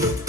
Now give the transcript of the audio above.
you